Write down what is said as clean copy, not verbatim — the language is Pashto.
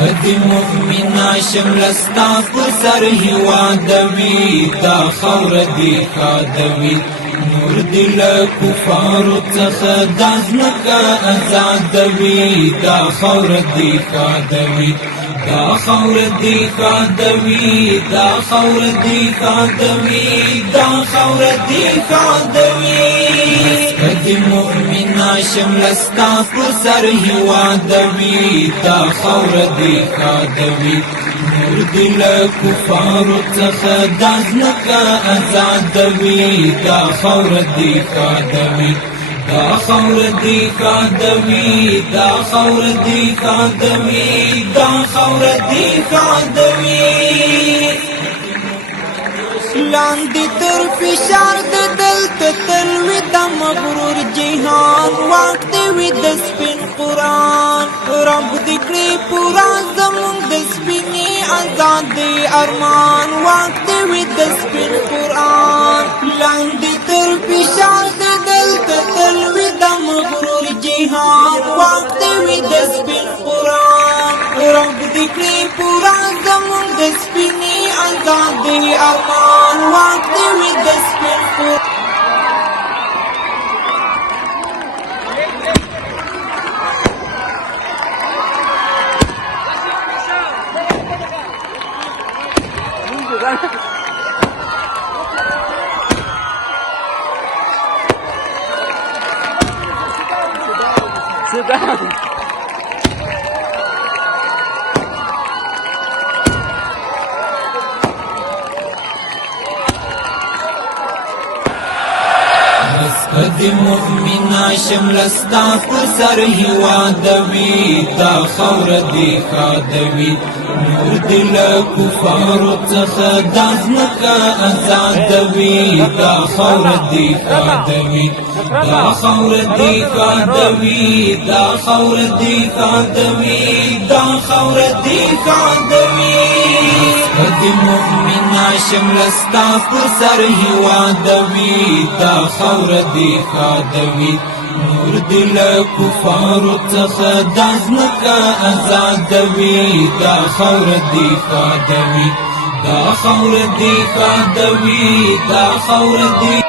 کدی مؤمنا شملستا پسر هوادوی دا خور دی خادوی نور دل کفار څخه دازمکا آزادوی دا خور دی خادوی دا خور دی خادوی دا خور دی خادوی دا خور دی خادوی کدی مؤمنا شملستا پسر هوادوی دا خور دی خادوی نور دل کفار څخه دازمکا آزادوی دا خور دی خادوی دا خور دی خادوی دا خور دی خادوی دا خور دی خادوی لاندې تر فشار د دلته تلوي د مغرور جهان واک دی وي د سپین قرآن رب دې کړي پورا زمونږ د سپینې ازادۍ ارمان واک دی وي د سپین قرآن لاندې تر فشار د دلته تلوي د مغرور جهان واک دی وي د سپین قرآن رب دې کړي پورا زمونږ د سپینې ازادۍ ارمان واک دی وي د سپین قرآن Sit down. کدی مؤمنا شملستا پسر هوادوی دا خور دی خادوی نور دل کفار څخه دازمکا آزادوی دا خور دی خادوی دا خور دی خادوی دا خور دی خادوی دا خور دی خادوی کدی مؤمنا شملستا پسر هوادوی دا خور دی خادوی نور دل کفار څخه دازمکا آزادوی دا خور دی خادوی دا خور دی خادوی دا خور دی